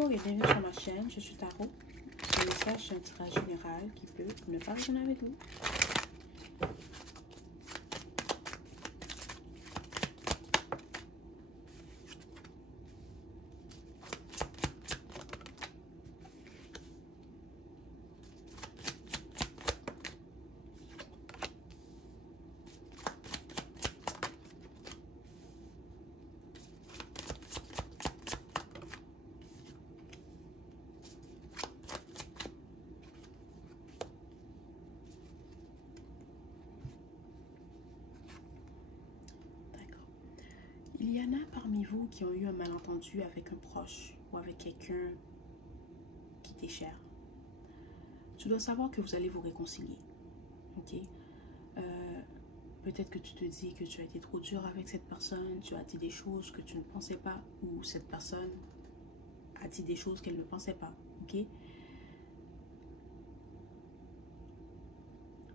Bonjour et bienvenue sur ma chaîne, je suis Tarot. Ce message, c'est un tirage général qui peut ne pas résonner avec vous. Il y en a parmi vous qui ont eu un malentendu avec un proche ou avec quelqu'un qui t'est cher. Tu dois savoir que vous allez vous réconcilier. Ok? Peut-être que tu te dis que tu as été trop dur avec cette personne, tu as dit des choses que tu ne pensais pas, ou cette personne a dit des choses qu'elle ne pensait pas. Ok?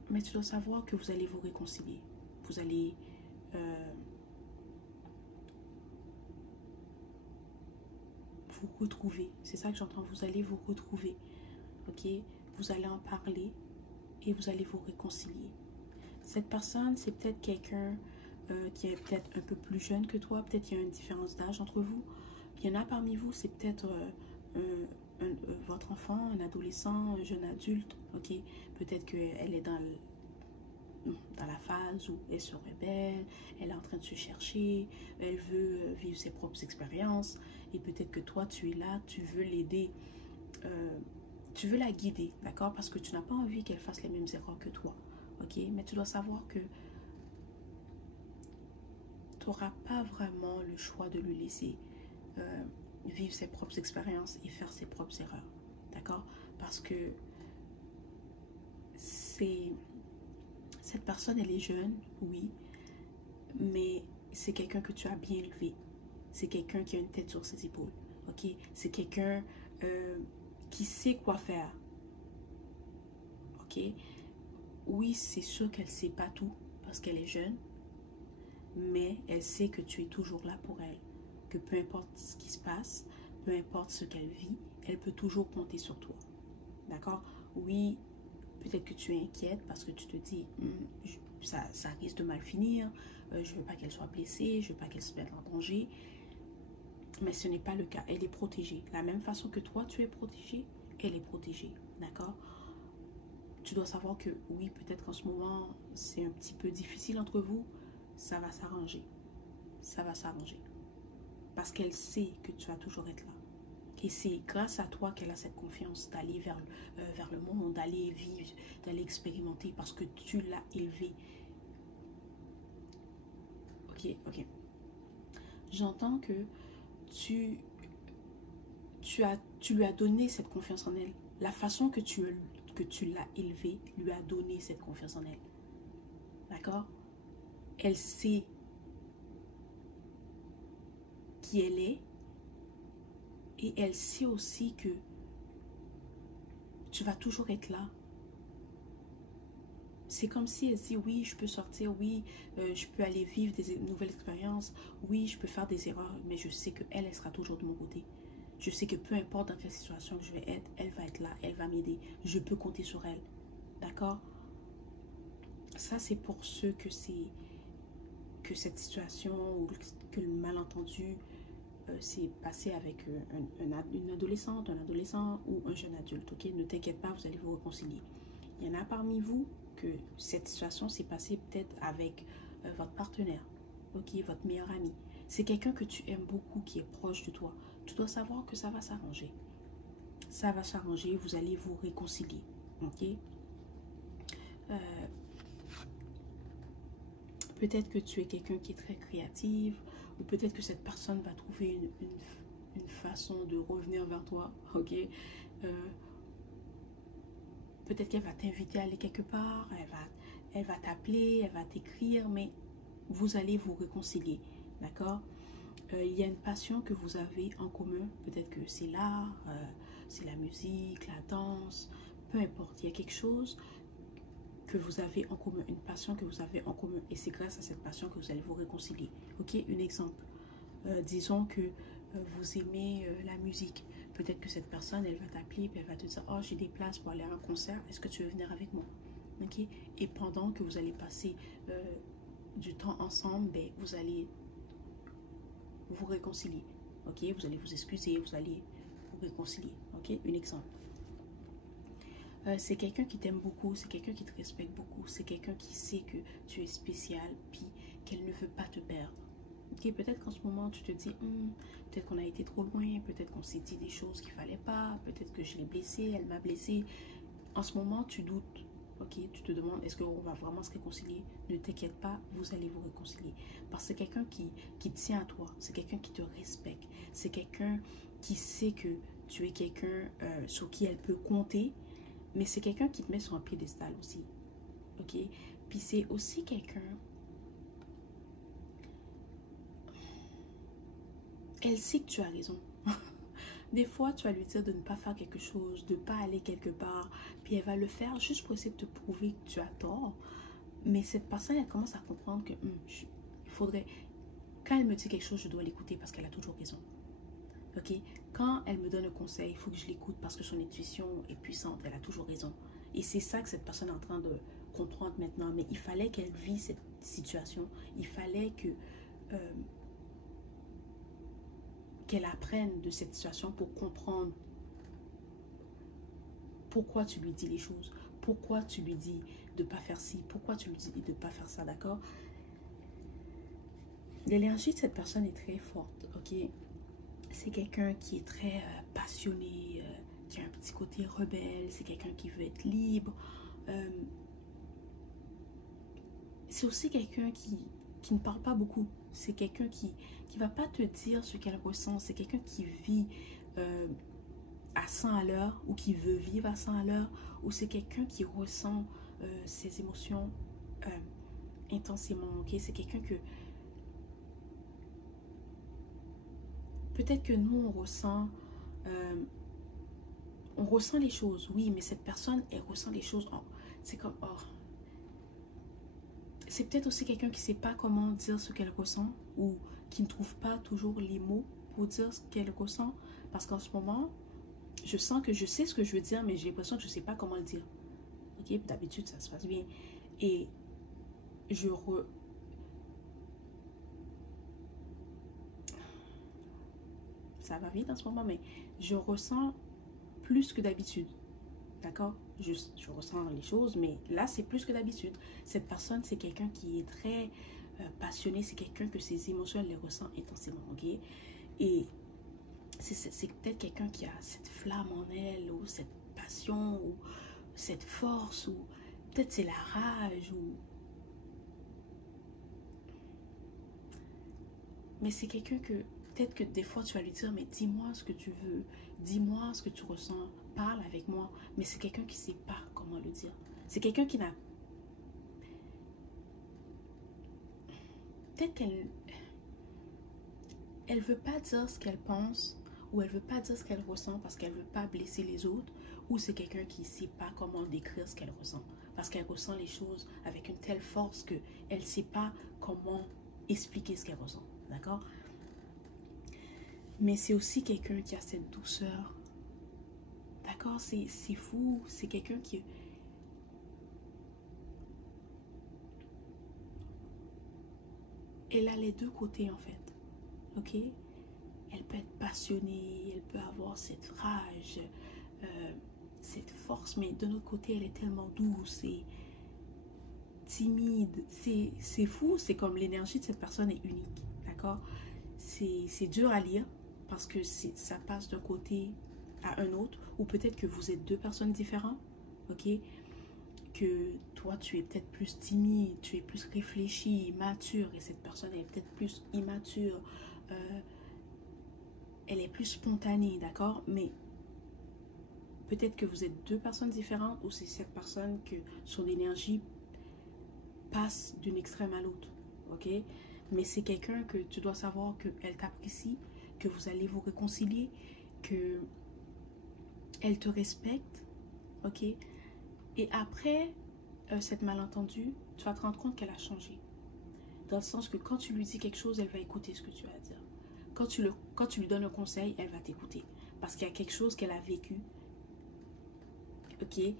Mais tu dois savoir que vous allez vous réconcilier. Vous allez vous retrouver. C'est ça que j'entends. Vous allez vous retrouver. Ok? Vous allez en parler et vous allez vous réconcilier. Cette personne, c'est peut-être quelqu'un qui est peut-être un peu plus jeune que toi. Peut-être qu'il y a une différence d'âge entre vous. Il y en a parmi vous, c'est peut-être votre enfant, un adolescent, un jeune adulte. Ok? Peut-être qu'elle est dans la phase où elle se rebelle, elle est en train de se chercher, elle veut vivre ses propres expériences. Et peut-être que toi, tu es là, tu veux l'aider. Tu veux la guider, d'accord? Parce que tu n'as pas envie qu'elle fasse les mêmes erreurs que toi. Ok? Mais tu dois savoir que tu n'auras pas vraiment le choix de lui laisser vivre ses propres expériences et faire ses propres erreurs. D'accord? Parce que cette personne, elle est jeune, oui, mais c'est quelqu'un que tu as bien élevé. C'est quelqu'un qui a une tête sur ses épaules. Ok? C'est quelqu'un qui sait quoi faire. Ok? Oui, c'est sûr qu'elle ne sait pas tout parce qu'elle est jeune, mais elle sait que tu es toujours là pour elle. Que peu importe ce qui se passe, peu importe ce qu'elle vit, elle peut toujours compter sur toi. D'accord? Oui, peut-être que tu es inquiète parce que tu te dis, ça risque de mal finir, je ne veux pas qu'elle soit blessée, je ne veux pas qu'elle se mette en danger. Mais ce n'est pas le cas, elle est protégée. La même façon que toi, tu es protégée, elle est protégée. D'accord? Tu dois savoir que oui, peut-être qu'en ce moment, c'est un petit peu difficile entre vous. Ça va s'arranger. Ça va s'arranger. Parce qu'elle sait que tu vas toujours être là. Et c'est grâce à toi qu'elle a cette confiance d'aller vers le monde, d'aller vivre, d'aller expérimenter parce que tu l'as élevée. Ok, ok. J'entends que tu lui as donné cette confiance en elle. La façon que tu l'as élevée lui a donné cette confiance en elle. D'accord? Elle sait qui elle est et elle sait aussi que tu vas toujours être là. C'est comme si elle dit oui, je peux sortir, oui, je peux aller vivre des nouvelles expériences, oui, je peux faire des erreurs, mais je sais qu'elle, elle sera toujours de mon côté. Je sais que peu importe dans quelle situation je vais être, elle va être là, elle va m'aider. Je peux compter sur elle. D'accord? Ça, c'est pour ceux que cette situation ou que le malentendu s'est passé avec une adolescente, un adolescent ou un jeune adulte. Ok? Ne t'inquiète pas, vous allez vous réconcilier. Il y en a parmi vous que cette situation s'est passée peut-être avec votre partenaire, ok, votre meilleur ami. C'est quelqu'un que tu aimes beaucoup, qui est proche de toi. Tu dois savoir que ça va s'arranger. Ça va s'arranger, vous allez vous réconcilier, ok? Peut-être que tu es quelqu'un qui est très créatif, ou peut-être que cette personne va trouver une façon de revenir vers toi, ok? Peut-être qu'elle va t'inviter à aller quelque part, elle va t'appeler, elle va t'écrire, mais vous allez vous réconcilier, d'accord? Il y a une passion que vous avez en commun, peut-être que c'est l'art, c'est la musique, la danse, peu importe, il y a quelque chose que vous avez en commun, une passion que vous avez en commun, et c'est grâce à cette passion que vous allez vous réconcilier, ok? Un exemple, disons que vous aimez la musique, Peut-être que cette personne, elle va t'appeler, puis elle va te dire, oh, j'ai des places pour aller à un concert, est-ce que tu veux venir avec moi? Ok? Et pendant que vous allez passer du temps ensemble, ben, vous allez vous réconcilier. Ok? Vous allez vous excuser, vous allez vous réconcilier. Ok? Un exemple. C'est quelqu'un qui t'aime beaucoup, c'est quelqu'un qui te respecte beaucoup, c'est quelqu'un qui sait que tu es spécial, puis qu'elle ne veut pas te perdre. Ok, peut-être qu'en ce moment tu te dis, peut-être qu'on a été trop loin, peut-être qu'on s'est dit des choses qu'il fallait pas, peut-être que je l'ai blessée, elle m'a blessée. En ce moment tu doutes, ok, tu te demandes est-ce qu'on va vraiment se réconcilier? Ne t'inquiète pas, vous allez vous réconcilier. Parce que c'est quelqu'un qui tient à toi, c'est quelqu'un qui te respecte, c'est quelqu'un qui sait que tu es quelqu'un sur qui elle peut compter. Mais c'est quelqu'un qui te met sur un piédestal aussi. Ok? Puis c'est aussi quelqu'un... Elle sait que tu as raison. Des fois, tu vas lui dire de ne pas faire quelque chose, de ne pas aller quelque part. Puis elle va le faire juste pour essayer de te prouver que tu as tort. Mais cette personne, elle commence à comprendre que il faudrait... Quand elle me dit quelque chose, je dois l'écouter parce qu'elle a toujours raison. Ok? Quand elle me donne un conseil, il faut que je l'écoute parce que son intuition est puissante, elle a toujours raison. Et c'est ça que cette personne est en train de comprendre maintenant. Mais il fallait qu'elle vit cette situation. Il fallait qu'elle apprenne de cette situation pour comprendre pourquoi tu lui dis les choses. Pourquoi tu lui dis de ne pas faire ci. Pourquoi tu lui dis de ne pas faire ça, d'accord? L'énergie de cette personne est très forte, ok? C'est quelqu'un qui est très passionné, qui a un petit côté rebelle, c'est quelqu'un qui veut être libre. C'est aussi quelqu'un qui ne parle pas beaucoup. C'est quelqu'un qui ne va pas te dire ce qu'elle ressent. C'est quelqu'un qui vit à 100 à l'heure ou qui veut vivre à 100 à l'heure. Ou c'est quelqu'un qui ressent ses émotions intensément. Okay? C'est quelqu'un que... Peut-être que nous, on ressent les choses, oui, mais cette personne, elle ressent les choses. C'est comme, c'est peut-être aussi quelqu'un qui ne sait pas comment dire ce qu'elle ressent ou qui ne trouve pas toujours les mots pour dire ce qu'elle ressent. Parce qu'en ce moment, je sens que je sais ce que je veux dire, mais j'ai l'impression que je ne sais pas comment le dire. Ok, d'habitude, ça se passe bien. Et ça va vite en ce moment, mais je ressens plus que d'habitude. D'accord? Je ressens les choses, mais là, c'est plus que d'habitude. Cette personne, c'est quelqu'un qui est très passionné. C'est quelqu'un que ses émotions, elle les ressent intensément. Ok? Et c'est peut-être quelqu'un qui a cette flamme en elle, ou cette passion, ou cette force, ou peut-être c'est la rage, ou... Mais c'est quelqu'un que... Peut-être que des fois, tu vas lui dire, mais dis-moi ce que tu veux. Dis-moi ce que tu ressens. Parle avec moi. Mais c'est quelqu'un qui ne sait pas comment le dire. C'est quelqu'un qui n'a... Peut-être qu'elle... Elle ne veut pas dire ce qu'elle pense. Ou elle ne veut pas dire ce qu'elle ressent parce qu'elle ne veut pas blesser les autres. Ou c'est quelqu'un qui ne sait pas comment décrire ce qu'elle ressent. Parce qu'elle ressent les choses avec une telle force qu'elle ne sait pas comment expliquer ce qu'elle ressent. D'accord? Mais c'est aussi quelqu'un qui a cette douceur. D'accord? C'est fou. C'est quelqu'un qui... Elle a les deux côtés en fait. Ok? Elle peut être passionnée. Elle peut avoir cette rage. Cette force. Mais de l'autre côté, elle est tellement douce et timide. C'est fou. C'est comme l'énergie de cette personne est unique. D'accord? C'est dur à lire. Parce que ça passe d'un côté à un autre. Ou peut-être que vous êtes deux personnes différentes. Ok? Que toi, tu es peut-être plus timide. Tu es plus réfléchi, mature. Et cette personne, elle est peut-être plus immature. Elle est plus spontanée. D'accord? Mais peut-être que vous êtes deux personnes différentes. Ou c'est cette personne que son énergie passe d'une extrême à l'autre. Ok? Mais c'est quelqu'un que tu dois savoir qu'elle t'apprécie. Que vous allez vous réconcilier, que elle te respecte, ok? Et après cette malentendue, tu vas te rendre compte qu'elle a changé. Dans le sens que quand tu lui dis quelque chose, elle va écouter ce que tu as à dire. Quand tu lui donnes un conseil, elle va t'écouter. Parce qu'il y a quelque chose qu'elle a vécu. Ok? Il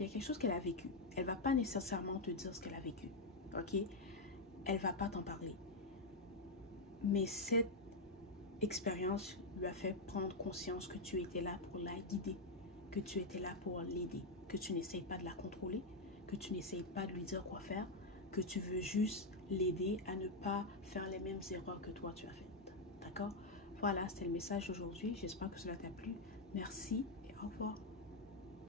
y a quelque chose qu'elle a vécu. Elle va pas nécessairement te dire ce qu'elle a vécu. Ok? Elle va pas t'en parler. Mais cette expérience lui a fait prendre conscience que tu étais là pour la guider, que tu étais là pour l'aider, que tu n'essayes pas de la contrôler, que tu n'essayes pas de lui dire quoi faire, que tu veux juste l'aider à ne pas faire les mêmes erreurs que toi tu as faites. D'accord? Voilà, c'était le message d'aujourd'hui. J'espère que cela t'a plu. Merci et au revoir.